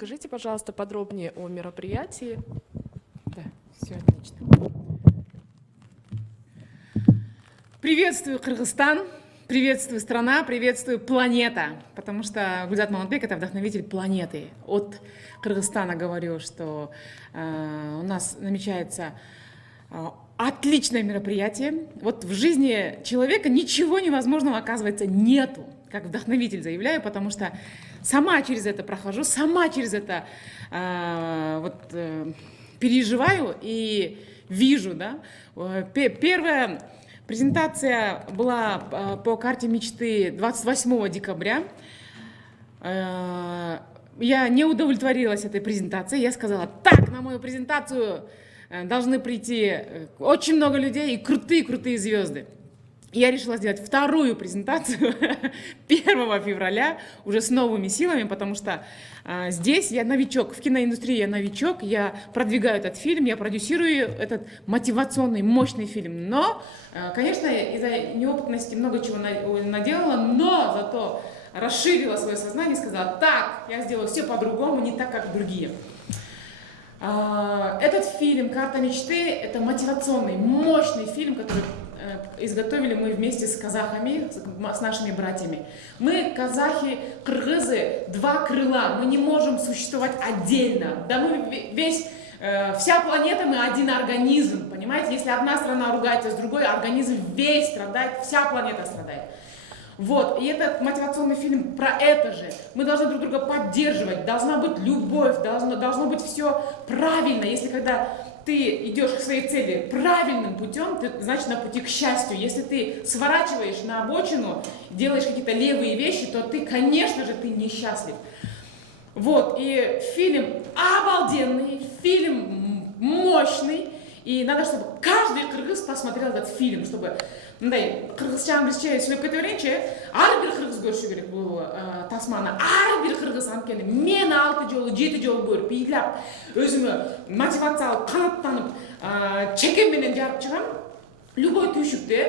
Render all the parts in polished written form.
Расскажите, пожалуйста, подробнее о мероприятии. Да, все отлично. Приветствую, Кыргызстан, приветствую, страна, приветствую, планета, потому что Гульзат Маматбек — это вдохновитель планеты. От Кыргызстана говорю, что у нас намечается отличное мероприятие. Вот в жизни человека ничего невозможного, оказывается, нету, как вдохновитель заявляю, потому что сама через это прохожу, сама через это переживаю и вижу, да. Первая презентация была по карте мечты 28 декабря. Я не удовлетворилась этой презентацией. Я сказала: так, на мою презентацию должны прийти очень много людей и крутые звезды. Я решила сделать вторую презентацию 1 февраля уже с новыми силами, потому что здесь я новичок, в киноиндустрии я новичок, я продвигаю этот фильм, я продюсирую этот мотивационный, мощный фильм. Но, конечно, из-за неопытности много чего наделала, но зато расширила свое сознание и сказала: так, я сделаю все по-другому, не так, как другие. Этот фильм «Карта мечты» — это мотивационный, мощный фильм, который изготовили мы вместе с казахами, с нашими братьями. Мы, казахи, кыргызы, два крыла, мы не можем существовать отдельно. Да мы вся планета, мы один организм, понимаете? Если одна страна ругается с другой, организм весь страдает, вся планета страдает. Вот, и этот мотивационный фильм про это же. Мы должны друг друга поддерживать, должна быть любовь, должно быть все правильно. Если когда ты идешь к своей цели правильным путем, ты, значит, на пути к счастью. Если ты сворачиваешь на обочину, делаешь какие-то левые вещи, то ты, конечно же, ты несчастлив. Вот, и фильм обалденный, фильм мощный. И надо, чтобы каждый кыргыз посмотрел этот фильм, чтобы кыргызча англисче сөйлеп кете берейинчи, ар бир кыргыз көрүшү керек бул тасманы. Ар бир кыргыз анткени мен 6 жолу 7 жолу көрүп ыйлап өзүмө мотивация алып канаттанып чекем менен жарып чыгам любой түйшүктө.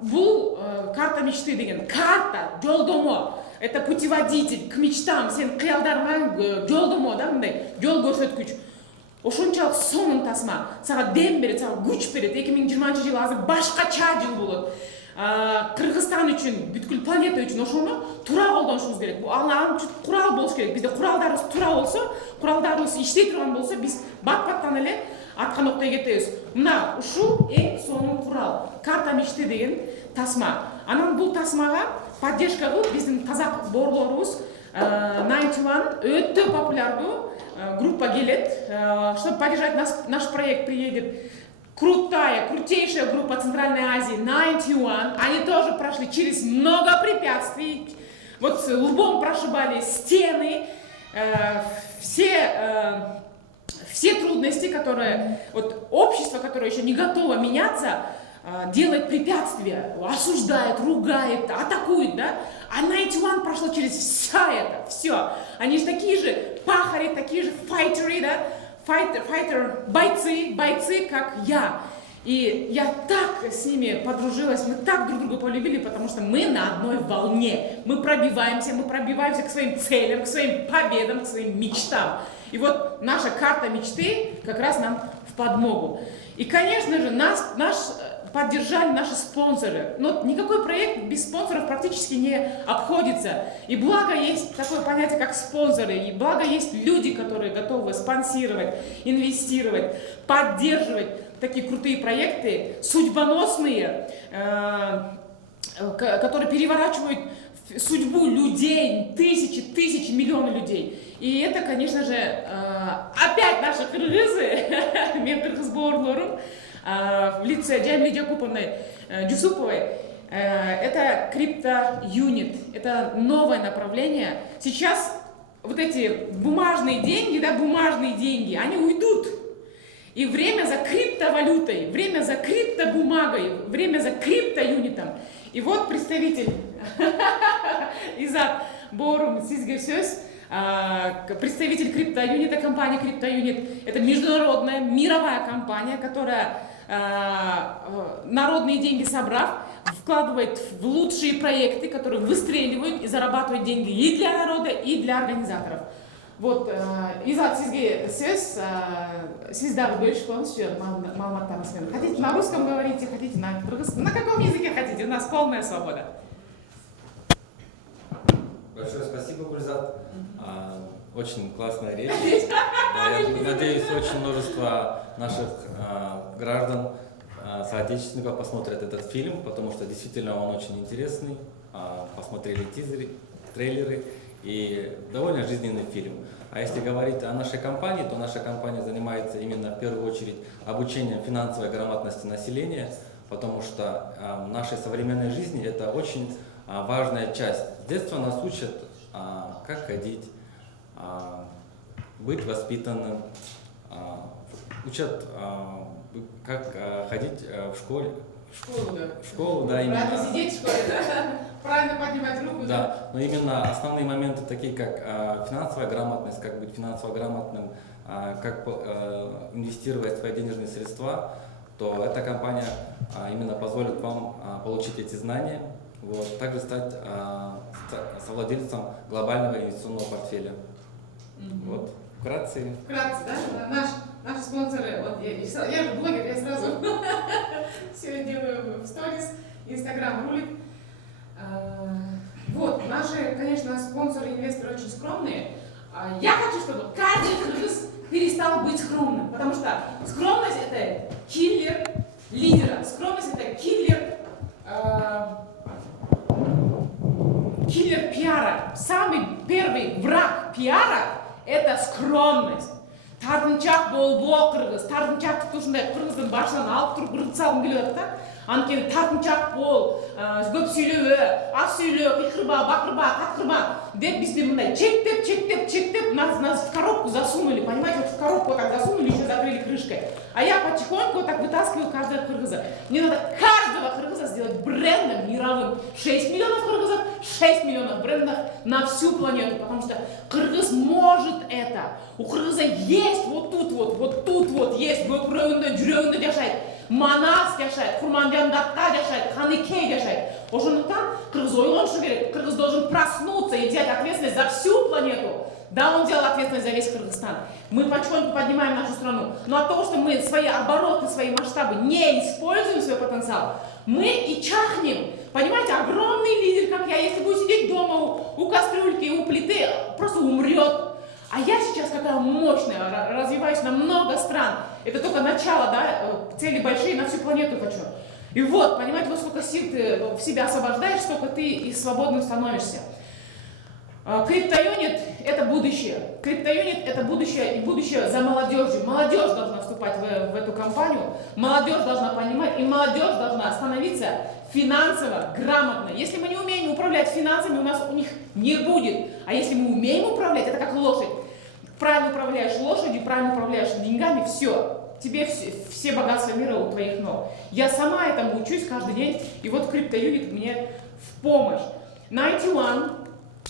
Бул карта мечты деген карта, жолдомо, это путеводитель к мечтам, сен кыялдарыңа жолдомо, да, мындай жол көрсөткүч. Ошончалык сонун тасма, сага дем берет, сага күч берет. 2020 жыл азыр башкача жыл болот. Кыргызстан үчүн, бүткүл планета үчүн ошону туура колдонушубуз керек. Бул анын үчүн курал болуш керек. Бизде куралдарыбыз туура болсо, куралдарыбыз иштей турган болсо, биз бат-баттан эле аткан октой кетебиз. Мына ушул эң сонун курал. Карта мечты деген тасма. Анан бул тасмага поддержка кылып биздин казак боорлорубуз 91 өтө популярдуу группа келет, чтобы поддержать наш проект. Приедет крутейшая группа Центральной Азии 91. Они тоже прошли через много препятствий, вот с лбом прошибали стены, все трудности, которые вот общество, которое еще не готово меняться, делает препятствия, осуждает, ругает, атакует, да? А 91 прошло через все. Они же такие же пахари, такие же файтеры, да? Бойцы, как я. И я так с ними подружилась, мы так друг друга полюбили, потому что мы на одной волне. Мы пробиваемся к своим целям, к своим победам, к своим мечтам. И вот наша карта мечты как раз нам в подмогу. И, конечно же, нас поддержали наши спонсоры. Но никакой проект без спонсоров практически не обходится. И благо есть такое понятие, как спонсоры. И благо есть люди, которые готовы спонсировать, инвестировать, поддерживать такие крутые проекты, судьбоносные, которые переворачивают судьбу людей, тысячи, миллионы людей. И это, конечно же, опять наши кыргызы, мен кыргыз боорлорум, в лице Джамили Джакуповны Джусуповой. Это криптоюнит, это новое направление. Сейчас вот эти бумажные деньги, они уйдут. И время за криптовалютой, время за криптобумагой, время за криптоюнитом. И вот представитель Изат Борум Сизгерсёс, представитель криптоюнита, компания Криптоюнит. Это международная, мировая компания, которая, народные деньги собрав, вкладывает в лучшие проекты, которые выстреливают и зарабатывают деньги и для народа, и для организаторов. Вот, Изат, сизге сөз, сиздағы бөліш қоңыз жер, малматтарыңызбен. Хотите на русском говорите, хотите на кыргызском, на каком языке хотите, у нас полная свобода. Большое спасибо, Гульзат. Очень классная речь. Да, я надеюсь, очень множество наших граждан, соотечественников посмотрят этот фильм, потому что действительно он очень интересный. Посмотрели тизеры, трейлеры и довольно жизненный фильм. А если говорить о нашей компании, то наша компания занимается именно в первую очередь обучением финансовой грамотности населения, потому что в нашей современной жизни это очень важная часть. С детства нас учат, как ходить, быть воспитанным, учат, как ходить в школе. В школу, да, именно. Правильно сидеть в школе, да? Правильно поднимать руку, да? Да, но именно основные моменты, такие как финансовая грамотность, как быть финансово грамотным, как инвестировать свои денежные средства, то эта компания именно позволит вам получить эти знания, вот, также стать совладельцем глобального инвестиционного портфеля. Вот, вкратце. Вкратце, да? Наши спонсоры, вот я же блогер, я сразу все делаю в сторис, Инстаграм рулит. Вот, наши, конечно, спонсоры и инвесторы очень скромные. Я хочу, чтобы каждый кыргыз перестал быть скромным, потому что скромность – это киллер лидера, скромность – это киллер пиара. Самый первый враг пиара – это скромность. Тартынчак болбоо кыргыз, тартынчакты ушундай кыргыздын башынан алып туруп кыргыз салгым келип атат да. Анткени тартынчак бол, көп сүйлөбө, аз сүйлө, кыйкырба, бакырба, каткырба деп бизди мындай чектеп нас в коробку засунули, понимаете, вот в коробку так засунули, еще закрыли крышкой. А я потихоньку вот так вытаскиваю каждого кыргыза. Мне надо каждого кыргыза сделать брендом мировым. 6 миллионов кыргызов, 6 миллионов брендов на всю планету, потому что кыргыз может это. У кыргыза есть вот тут вот есть, көкүрөгүндө, жүрөгүндө жашайт. Манас жашайт, Курманжандатта жашайт, Каныкей жашайт. Ошондуктан кыргыз ойлонушу керек. Кыргыз должен проснуться и взять ответственность за всю планету. Да, он взял ответственность за весь Кыргызстан. Мы потихоньку поднимаем нашу страну. Но от того, что мы свои обороты, свои масштабы не используем свой потенциал, мы и чахнем. Понимаете, огромный лидер, как я, если будет сидеть дома у кастрюльки, у плиты, просто умрет. А я сейчас какая мощная, развиваюсь на много стран. Это только начало, да, цели большие, на всю планету хочу. И вот, понимаете, вот сколько сил ты в себя освобождаешь, столько ты и свободным становишься. Криптоюнит – это будущее. Криптоюнит – это будущее, и будущее за молодежью. Молодежь должна вступать в эту компанию, молодежь должна понимать, и молодежь должна становиться финансово грамотной. Если мы не умеем управлять финансами, у них не будет. А если мы умеем управлять, это как лошадь. Правильно управляешь лошадью, правильно управляешь деньгами, все. Тебе все богатства мира у твоих ног. Я сама этому учусь каждый день, и вот криптоюнит мне в помощь. 91.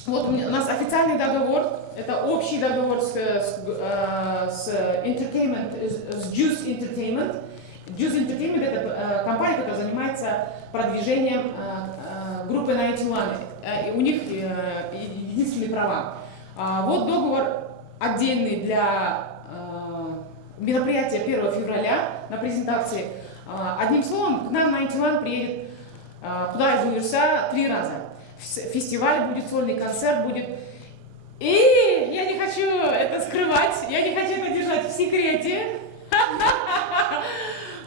Вот у нас официальный договор, это общий договор с Entertainment, с Juice Entertainment. Juice Entertainment – это компания, которая занимается продвижением группы 91. У них единственные права. Вот договор отдельный для мероприятия 1 февраля на презентации. Одним словом, к нам 91 приедет Кудай Буюрса 3 раза. Фестиваль будет, сольный концерт будет. И я не хочу это скрывать, я не хочу это держать в секрете.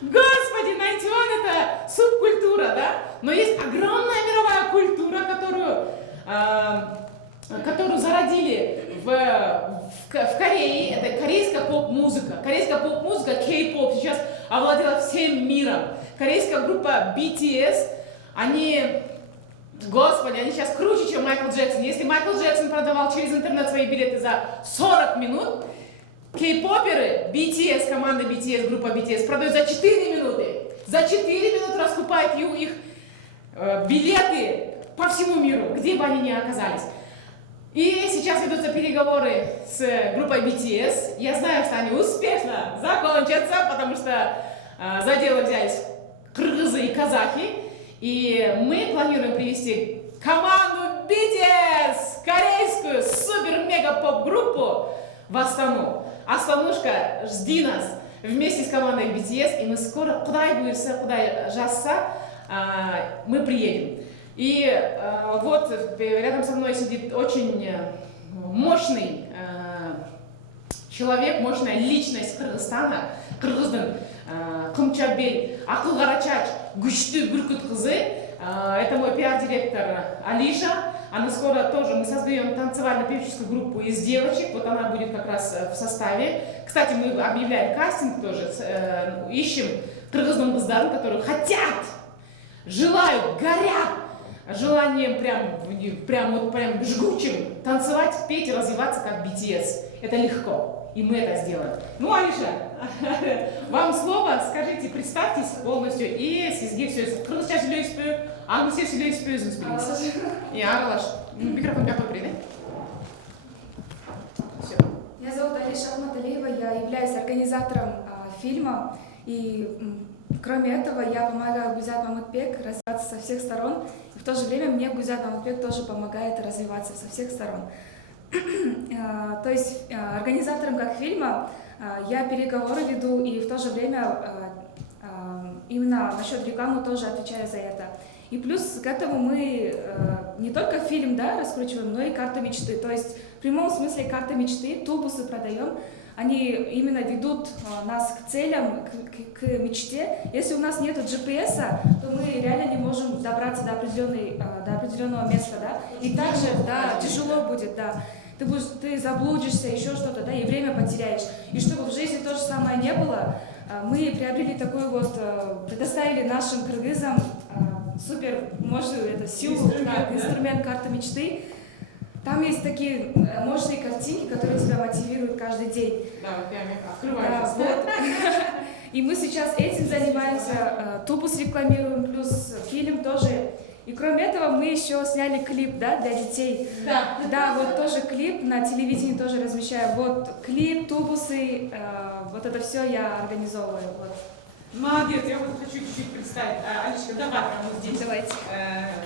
Господи, 91 это субкультура, да? Но есть огромная мировая культура, которую зародили в Корее. Это корейская поп-музыка. Корейская поп-музыка, кей-поп, сейчас овладела всем миром. Корейская группа BTS, Господи, они сейчас круче, чем Майкл Джексон. Если Майкл Джексон продавал через интернет свои билеты за 40 минут, кей-поперы, BTS, команда BTS, группа BTS, продают за 4 минуты. За 4 минуты раскупают их билеты по всему миру, где бы они ни оказались. И сейчас ведутся переговоры с группой BTS. Я знаю, что они успешно закончатся, потому что за дело взялись кыргызы и казахи. И мы планируем привести команду BTS, корейскую супер-мега-поп-группу в Астану. Астанушка, жди нас вместе с командой BTS, и мы скоро, куда буйырса, куда жазса, мы приедем. И вот рядом со мной сидит очень мощный человек, мощная личность Кыргызстана, Кыргыздың Кымчабел, Акыл Карачач, Күчтүү Бүркүт кызы. Это мой пиар-директор Алиша. Она скоро тоже, мы создаем танцевально-певческую группу из девочек. Вот она будет как раз в составе. Кстати, мы объявляем кастинг тоже. Ищем кыргыздың кыздарын, которые хотят, желают, горят желанием прям жгучим танцевать, петь и развиваться как BTS. Это легко. И мы это сделаем. Ну, Алиша, вам слово, скажите, представьтесь полностью, и сізге сөз. Кыргызча сөйлейсізбі, аңғысе сөйлейсізбі, өзіңіз білесіз. И Аралаш, микрофон какой придай. Все. Меня зовут Алиша Ахматалиева, я являюсь организатором фильма, и кроме этого я помогаю Гузят Мамытбек развиваться со всех сторон, и в то же время мне Гузят Мамытбек тоже помогает развиваться со всех сторон. То есть организатором как фильма я переговоры веду, и в то же время именно насчет рекламы тоже отвечаю за это. И плюс к этому мы не только фильм, да, раскручиваем, но и карта мечты. То есть в прямом смысле карта мечты, тубусы продаем. Они именно ведут нас к целям, к мечте. Если у нас нет GPS, то мы реально не можем добраться до определенного места, да. И также, да, тяжело будет, да. Ты заблудишься, еще что-то, да, и время потеряешь. И чтобы в жизни то же самое не было, мы приобрели такую вот, предоставили нашим кыргызам супер мощную силу, инструмент карта мечты. Там есть такие мощные картинки, которые тебя мотивируют каждый день. Да, прям открывается. Да, вот. И мы сейчас этим занимаемся, тубус рекламируем, плюс фильм тоже. И кроме этого мы еще сняли клип, да, для детей. Да. Да, вот тоже клип, на телевидении тоже размещаю. Вот клип, тубусы, вот это все я организовываю. Вот. Молодец, я вот хочу чуть-чуть представить. Алишка, давай прямо вот здесь. Давайте.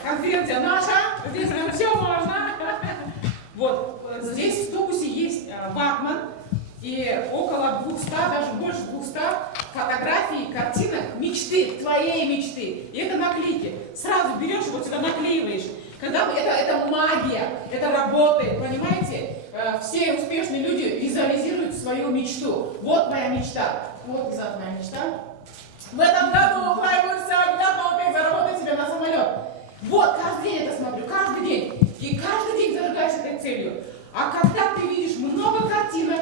Конференция наша, здесь нам все можно. Вот, здесь в тубусе есть ватман и около 200, даже больше 200 фотографий, картинок мечты, твоей мечты. И это наклейки. Сразу берешь, вот сюда наклеиваешь. Когда это магия, это работает, понимаете? Все успешные люди визуализируют свою мечту. Вот моя мечта. Вот моя мечта. В этом году планируется обязательно заработать себе на самолет. Вот, каждый день это смотрю, каждый день. И каждый день зажигаешь этой целью. А когда ты видишь много картинок,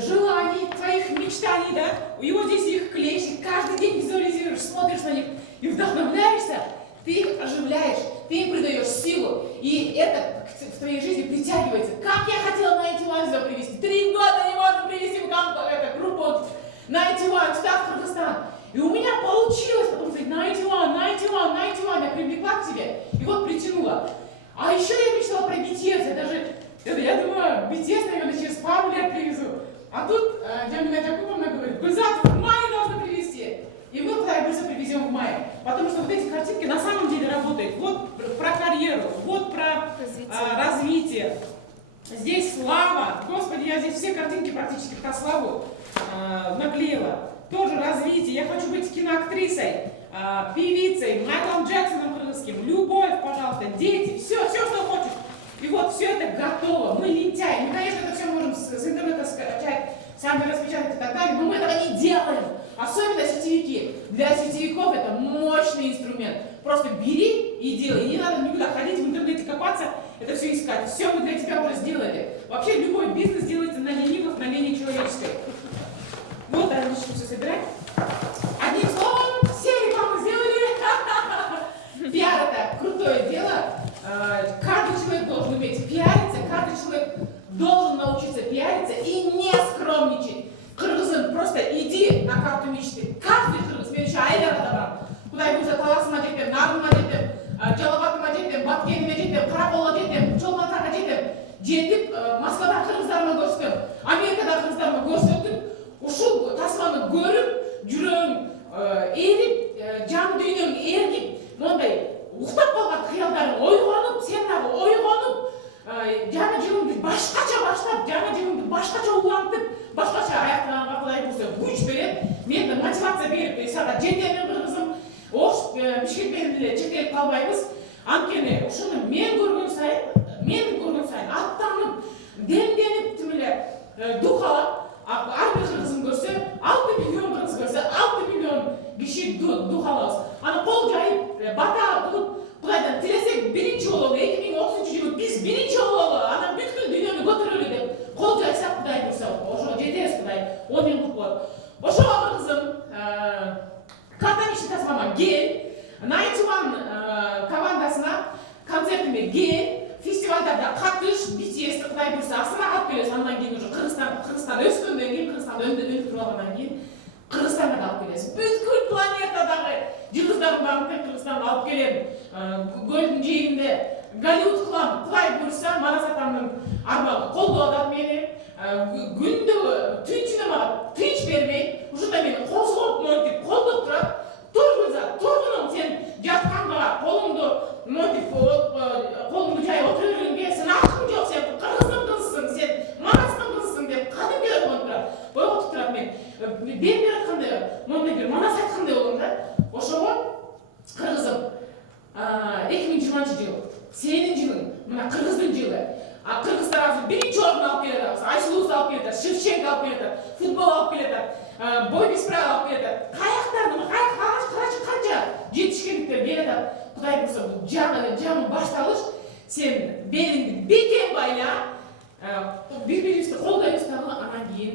желаний, твоих мечтаний, да, и вот здесь их клеишь, и каждый день визуализируешь, смотришь на них и вдохновляешься, ты их оживляешь, ты им придаешь силу, и это в твоей жизни притягивается. Как я хотела на One сюда привезти. 3 года не можем привезти в группу на One сюда, в Кыргызстан. И у меня получилось, потом сказать, One, я привлекла к себе, и вот притянула. А еще я мечтала про BTS, я думаю, BTS, наверное, через пару лет привезу. А тут Джамиля Джакуповна говорит, Гульзат, в мае должны привезти. И мы быстро привезем в мае. Потому что вот эти картинки на самом деле работают. Вот про карьеру, вот про развитие. Здесь слава. Господи, я здесь все картинки практически про славу наклеила. Тоже развитие. Я хочу быть киноактрисой, певицей, Майклом Джексоном кыргызским. Любовь, пожалуйста, дети, все, что хочешь. И вот все это готово. Мы лентяи. Мы, конечно, это все можем с интернета скачать, сами распечатать и так далее, но мы этого не делаем. Особенно сетевики. Для сетевиков это мощный инструмент. Просто бери и делай. И не надо никуда ходить, в интернете копаться, это все искать. Все мы для тебя уже сделали. Вообще любой бизнес делается на ленивых, на лени человеческой. Вот, давай начнем все собирать. Одним словом, все рекламы сделали. Пиар это крутое дело. Каждый человек должен уметь пиариться, каждый человек должен научиться пиариться и не скромничать. Кыргызым, просто иди на карту мечты. Каждый кыргыз, мен еще айлар адаммын. Кудай буйрса таласыма жетем, нарыныма жетем, жалабатыма жетем, баткениме жетем, караколго жетем, чол матага жетем. Жетип, Москвада кыргыздарыма көрсөтөм, Америкада кыргыздарыма көрсөтүп, ушул тасманы көрүп, жүрөгүм эрип, жан дүйнөң эргип, мондай уктап калган кыялдарың ойгонуп, сен эле чектелип калбайбыз. Анткени ушуну мен көргөн сайын аттанып, демденип тим эле духалап, ар бир кыргызын көрсө, 6 миллион кыргыз көрсө, 6 миллион киши духалабыз. Аны кол жайып, бата кылып, Кудайдан тилесек биринчи бололу, 2030-жылы биз биринчи бололу, анан бүткүл дүйнөнү көтөрөлү деп кол жайсак Кудай буйрса, ошого жетебиз Кудай. 10 миң кут болот. Ошого бир кызым картамишни тасмаман кел, 91 командасына концертиме кел, фестивалдарда катыш, BTS Кудай буйрса Астанага алып келебиз. Андан кийин уже Кыргызстан өскөндөн кийин, Кыргызстанда өнүгүп туруп алгандан кийин Кыргызстанга да алып келебиз. Бүткүл планетадагы жылдыздардын баарын Кыргызстанга алып келем. Көлдүн жээгинде Голливуд кылам, Кудай буйрса, Манас атамдын арбагы колдоп атат мени. Күндө тынчына мага тынч бербей, ушундай мени козгоп монтип колдоп турат. Тургунум сен жатканга колуңду монтип колуңду жайып отура бергенге сен акың жок, сен кыргыздын кызысың, сен Манастын кызысың деп кадимге болуп турат. Бойготуп турат мен. Бер айткандай, мондай бир Манас айткандай болгом да. Ошого кыргызым 2020-жыл сенин жылың, мына кыргыздын жылы. Кыргыздар азыр биринчи орун алып келет, Айсулуус алып келет, Шевченко алып келет, футбол алып келет, бой без правил алып келет. Каяктан, канча жетишкендиктер берет. Кудай буйрса, бул жаңы башталыш. Сен белиңди бекем байла, бири-бирибизди колдойбуз дагы, анан кийин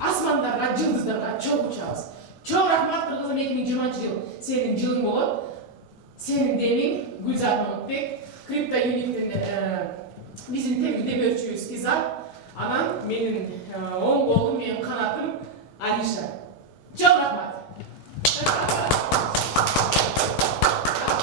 асмандарга, жылдыздарга чоң учабыз. Чоң рахмат кыргызым, 2020-жыл сенин жылың болот. Сенин демиң Гүлзат Мамытбек, Крипто Юниттин биздин демөөрчүбүз Иза, анан менин оң колум, менин канатым Алиша.